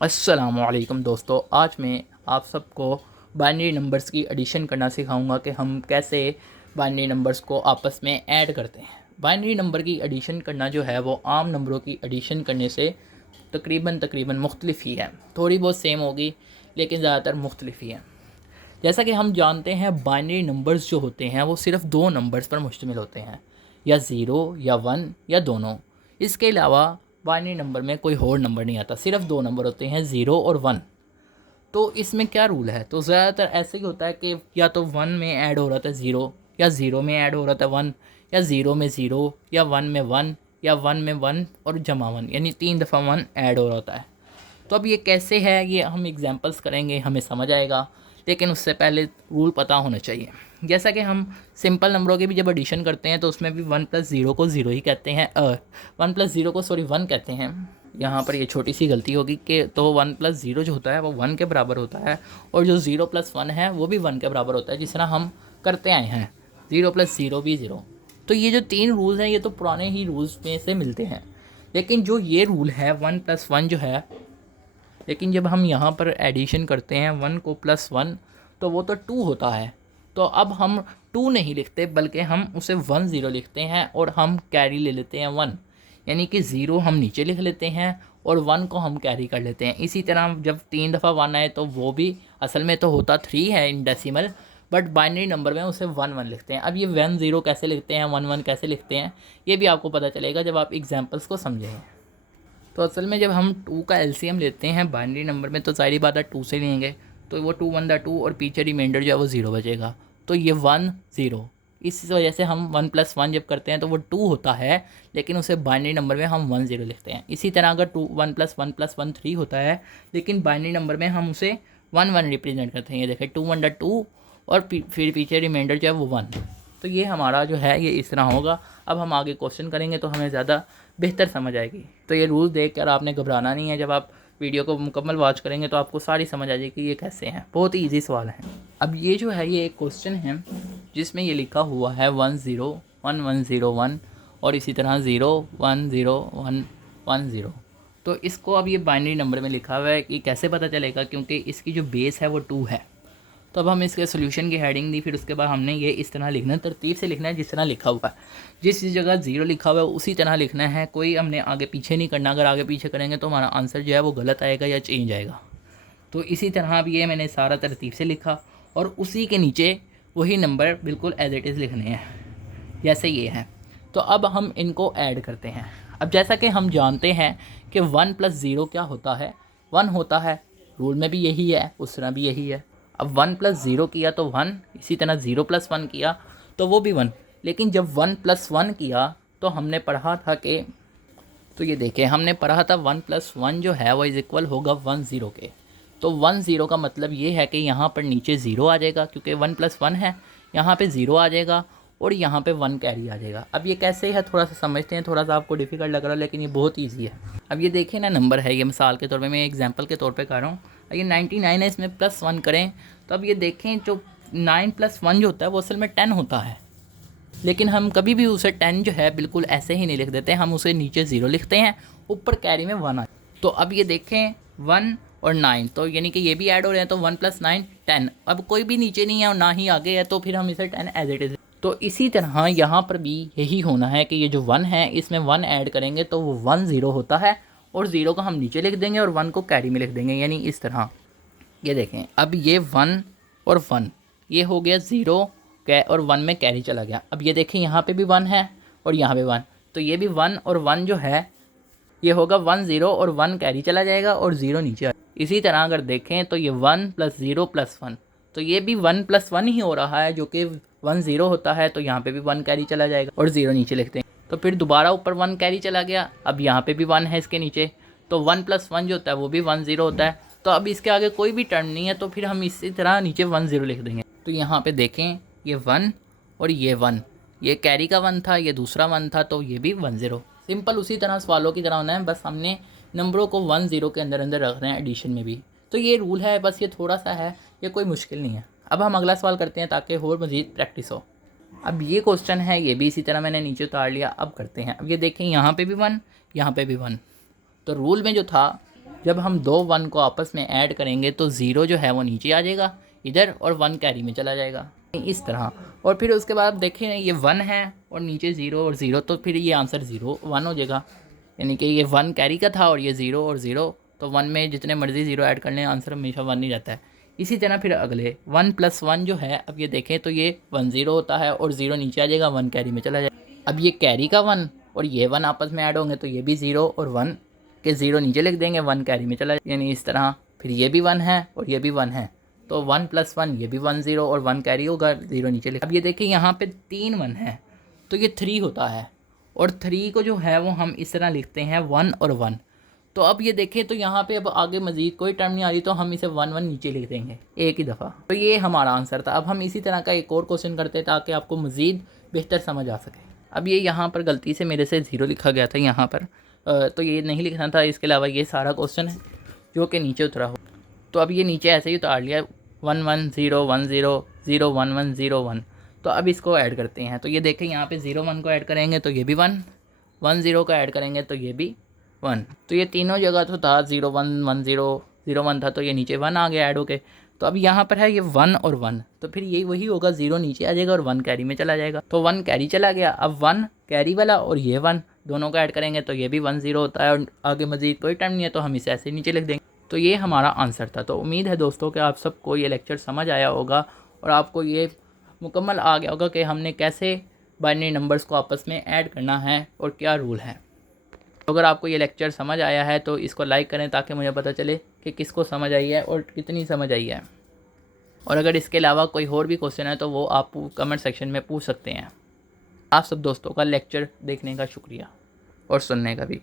अस्सलामुअलैकुम दोस्तों, आज मैं आप सबको बाइनरी नंबर्स की एडिशन करना सिखाऊंगा कि हम कैसे बाइनरी नंबर्स को आपस में ऐड करते हैं। बाइनरी नंबर की एडिशन करना जो है वो आम नंबरों की एडिशन करने से तकरीबन मुख्तलिफ ही है। थोड़ी बहुत सेम होगी लेकिन ज़्यादातर मुख्तलिफ ही है। जैसा कि हम जानते हैं बाइनरी नंबर्स जो होते हैं वो सिर्फ दो नंबर्स पर मुश्तमिल होते हैं, या ज़ीरो या वन या दोनों। इसके अलावा बाइनरी नंबर में कोई और नंबर नहीं आता, सिर्फ दो नंबर होते हैं, ज़ीरो और वन। तो इसमें क्या रूल है? तो ज़्यादातर ऐसे ही होता है कि या तो वन में ऐड हो रहा था ज़ीरो, या ज़ीरो में ऐड हो रहा था वन, या ज़ीरो में ज़ीरो, या वन में वन, या वन में वन और जमा वन, यानी 3 दफ़ा वन ऐड हो रहा होता है। तो अब ये कैसे है, ये हम एग्जांपल्स करेंगे, हमें समझ आएगा, लेकिन उससे पहले रूल पता होना चाहिए। जैसा कि हम सिंपल नंबरों के भी जब एडिशन करते हैं तो उसमें भी वन प्लस ज़ीरो को ज़ीरो ही कहते हैं, वन प्लस ज़ीरो को वन कहते हैं। यहाँ पर ये छोटी सी गलती होगी कि तो वन प्लस ज़ीरो जो होता है वो वन के बराबर होता है, और जो ज़ीरो प्लस वन है वो भी वन के बराबर होता है, जिस तरह हम करते आए हैं, ज़ीरो प्लस ज़ीरो भी ज़ीरो। तो ये जो तीन रूल्स हैं ये तो पुराने ही रूल्स में से मिलते हैं, लेकिन जो ये रूल है वन प्लस वन जो है, लेकिन जब हम यहाँ पर एडिशन करते हैं वन को प्लस वन तो वो तो टू होता है। तो अब हम टू नहीं लिखते बल्कि हम उसे वन ज़ीरो लिखते हैं और हम कैरी ले लेते हैं वन, यानी कि ज़ीरो हम नीचे लिख लेते हैं और वन को हम कैरी कर लेते हैं। इसी तरह जब 3 दफ़ा वन आए तो वो भी असल में तो होता थ्री है in decimal, but binary number में उसे वन वन लिखते हैं। अब ये वन ज़ीरो कैसे लिखते हैं, वन वन कैसे लिखते हैं, ये भी आपको पता चलेगा जब आप एग्जाम्पल्स को समझेंगे। तो असल में जब हम टू का एलसीएम लेते हैं बाइनरी नंबर में तो ज़ाहिर बात है टू से लेंगे, तो वो टू वन दा टू और पीछे रिमाइंडर जो है वो ज़ीरो बचेगा, तो ये वन ज़ीरो। इस वजह से हम वन प्लस वन जब करते हैं तो वो टू होता है, लेकिन उसे बाइनरी नंबर में हम वन ज़ीरो लिखते हैं। इसी तरह अगर two one plus one three होता है, लेकिन बाइनरी नंबर में हम उसे वन वन रिप्रेजेंट करते हैं। ये देखें टू वन दा टू और फिर पीछे रिमाइंडर जो है वो वन। तो ये हमारा जो है ये इस तरह होगा। अब हम आगे क्वेश्चन करेंगे तो हमें ज़्यादा बेहतर समझ आएगी। तो ये रूल देख कर आपने घबराना नहीं है, जब आप वीडियो को मुकम्मल वॉच करेंगे तो आपको सारी समझ आ जाएगी कि ये कैसे हैं। बहुत ही ईजी सवाल है। अब ये जो है ये एक क्वेश्चन है जिसमें ये लिखा हुआ है 1 0 1 1 0 1 और इसी तरह 0 1 0 1 1 0। तो इसको अब ये बाइनरी नंबर में लिखा हुआ है कि कैसे पता चलेगा, क्योंकि इसकी जो बेस है वो 2 है। तो अब हम इसके सोल्यूशन की हेडिंग दी, फिर उसके बाद हमने ये इस तरह लिखना है, तरतीब से लिखना है जिस तरह लिखा हुआ है। जिस जगह ज़ीरो लिखा हुआ है उसी तरह लिखना है, कोई हमने आगे पीछे नहीं करना। अगर आगे पीछे करेंगे तो हमारा आंसर जो है वो गलत आएगा या चेंज आएगा। तो इसी तरह अब ये मैंने सारा तरतीब से लिखा और उसी के नीचे वही नंबर बिल्कुल एज इट इज़ लिखने हैं जैसे ये है। तो अब हम इनको ऐड करते हैं। अब जैसा कि हम जानते हैं कि वन प्लस ज़ीरो क्या होता है, वन होता है। रूल में भी यही है, उस तरह भी यही है। अब वन प्लस ज़ीरो किया तो वन, इसी तरह ज़ीरो प्लस वन किया तो वो भी वन। लेकिन जब वन प्लस वन किया तो हमने पढ़ा था कि, तो ये देखें हमने पढ़ा था वन प्लस वन जो है वो इज़ इक्वल होगा वन ज़ीरो के। तो वन ज़ीरो का मतलब ये है कि यहाँ पर नीचे ज़ीरो आ जाएगा, क्योंकि वन प्लस वन है, यहाँ पे ज़ीरो आ जाएगा और यहाँ पे वन कैरी आ जाएगा। अब ये कैसे है थोड़ा सा समझते हैं, थोड़ा सा आपको डिफ़िकल्ट लग रहा है लेकिन ये बहुत ईजी है। अब ये देखें ना, नंबर है ये, मिसाल के तौर पे मैं एग्जांपल के तौर पे कर रहा हूँ। ये 99 है, इसमें प्लस वन करें तो अब ये देखें जो 9 प्लस वन जो होता है वो असल में 10 होता है, लेकिन हम कभी भी उसे 10 जो है बिल्कुल ऐसे ही नहीं लिख देते, हम उसे नीचे ज़ीरो लिखते हैं, ऊपर कैरी में वन आ। तो अब ये देखें 1 और 9, तो यानी कि ये भी ऐड हो रहे हैं, तो 1 + 9 10। अब कोई भी नीचे नहीं है और ना ही आगे है, तो फिर हम इसे 10 एज इट इज़। तो इसी तरह यहाँ पर भी यही होना है कि ये जो 1 है इसमें 1 ऐड करेंगे तो वो 1 0 होता है, और ज़ीरो को हम नीचे लिख देंगे और 1 को कैरी में लिख देंगे, यानी इस तरह। ये देखें अब ये 1 और 1 ये हो गया ज़ीरो और 1 में कैरी चला गया। अब ये देखें यहाँ पे भी 1 है और यहाँ पे 1, तो ये भी 1 और 1 जो है ये होगा 1 0 और 1 कैरी चला जाएगा और 0 नीचे आ। इसी तरह अगर देखें तो ये 1 + 0 + 1, तो ये भी 1 + 1 ही हो रहा है, जो कि 1 0 होता है, तो यहाँ पे भी 1 कैरी चला जाएगा और 0 नीचे लिखते हैं। तो फिर दोबारा ऊपर 1 कैरी चला गया, अब यहाँ पे भी 1 है इसके नीचे, तो 1 + 1 जो होता है वो भी 1 0 होता है। तो अब इसके आगे कोई भी टर्म नहीं है, तो फिर हम इसी तरह नीचे 1 0 लिख देंगे। तो यहाँ पे देखें ये 1 और ये 1, ये कैरी का 1 था, ये दूसरा 1 था, तो ये भी 1 0। सिंपल उसी तरह सवालों की तरह होना है, बस हमने नंबरों को 1 0 के अंदर अंदर रखना है एडिशन में भी। तो ये रूल है, बस ये थोड़ा सा है, ये कोई मुश्किल नहीं है। अब हम अगला सवाल करते हैं ताकि और मज़ीद प्रैक्टिस हो। अब ये क्वेश्चन है, ये भी इसी तरह मैंने नीचे उतार लिया। अब करते हैं, अब ये देखें यहाँ पे भी 1, यहाँ पे भी 1। तो रूल में जो था जब हम दो 1 को आपस में ऐड करेंगे तो 0 जो है वो नीचे आ जाएगा इधर और 1 कैरी में चला जाएगा इस तरह। और फिर उसके बाद आप देखें ये 1 है और नीचे 0 और 0, तो फिर ये आंसर 0 1 हो जाएगा। यानी कि ये 1 कैरी का था और ये 0 और 0, तो 1 में जितने मर्जी 0 ऐड कर लें आंसर हमेशा 1 ही रहता है। इसी तरह फिर अगले 1 + 1 जो है, अब ये देखें तो ये 1 0 होता है और 0 नीचे आ जाएगा, 1 कैरी में चला जाएगा। अब ये कैरी का 1 और ये 1 आपस में ऐड होंगे तो ये भी 0 और 1 के 0 नीचे लिख देंगे, 1 कैरी में चला जाएगा। यानी इस तरह फिर ये भी 1 है और ये भी 1 है, तो 1 + 1 ये भी 1 0 और 1 कैरी होगा, 0 नीचे लिख। अब ये देखिए यहाँ पे 3 1 है तो ये 3 होता है, और 3 को जो है वो हम इस तरह लिखते हैं 1 और 1। तो अब ये देखें तो यहाँ पे अब आगे मज़ीद कोई टर्म नहीं आ रही, तो हम इसे 1 1 नीचे लिख देंगे एक ही दफ़ा। तो ये हमारा आंसर था। अब हम इसी तरह का एक और क्वेश्चन करते हैं ताकि आपको मज़ीद बेहतर समझ आ सके। अब ये यहाँ पर गलती से मेरे से 0 लिखा गया था यहाँ पर, तो ये नहीं लिखना था। इसके अलावा ये सारा क्वेश्चन है जो कि नीचे उतरा हो, तो अब ये नीचे ऐसे ही उतार लिया 1 1 0 1 0 0 1 1 0 1। तो अब इसको ऐड करते हैं, तो ये देखें यहाँ पे 0 1 को ऐड करेंगे तो ये भी 1 1 0 को ऐड करेंगे तो ये भी 1। तो ये तीनों जगह तो था 0 1 1 0 0 1 था, तो ये नीचे 1 आ गया ऐड होके। तो अब यहाँ पर है ये 1 और 1, तो फिर यही वही होगा, 0 नीचे आ जाएगा और 1 कैरी में चला जाएगा। तो 1 कैरी चला गया, अब 1 कैरी वाला और ये 1 दोनों को ऐड करेंगे तो ये भी 1 0 होता है, और आगे मज़ीद कोई टाइम नहीं है तो हम इसे ऐसे नीचे लिख देंगे। तो ये हमारा आंसर था। तो उम्मीद है दोस्तों कि आप सबको ये लेक्चर समझ आया होगा और आपको ये मुकम्मल आ गया होगा कि हमने कैसे बाइनरी नंबर्स को आपस में ऐड करना है और क्या रूल है। अगर आपको ये लेक्चर समझ आया है तो इसको लाइक करें ताकि मुझे पता चले कि किसको समझ आई है और कितनी समझ आई है। और अगर इसके अलावा कोई और भी क्वेश्चन है तो वो आप कमेंट सेक्शन में पूछ सकते हैं। आप सब दोस्तों का लेक्चर देखने का शुक्रिया और सुनने का भी।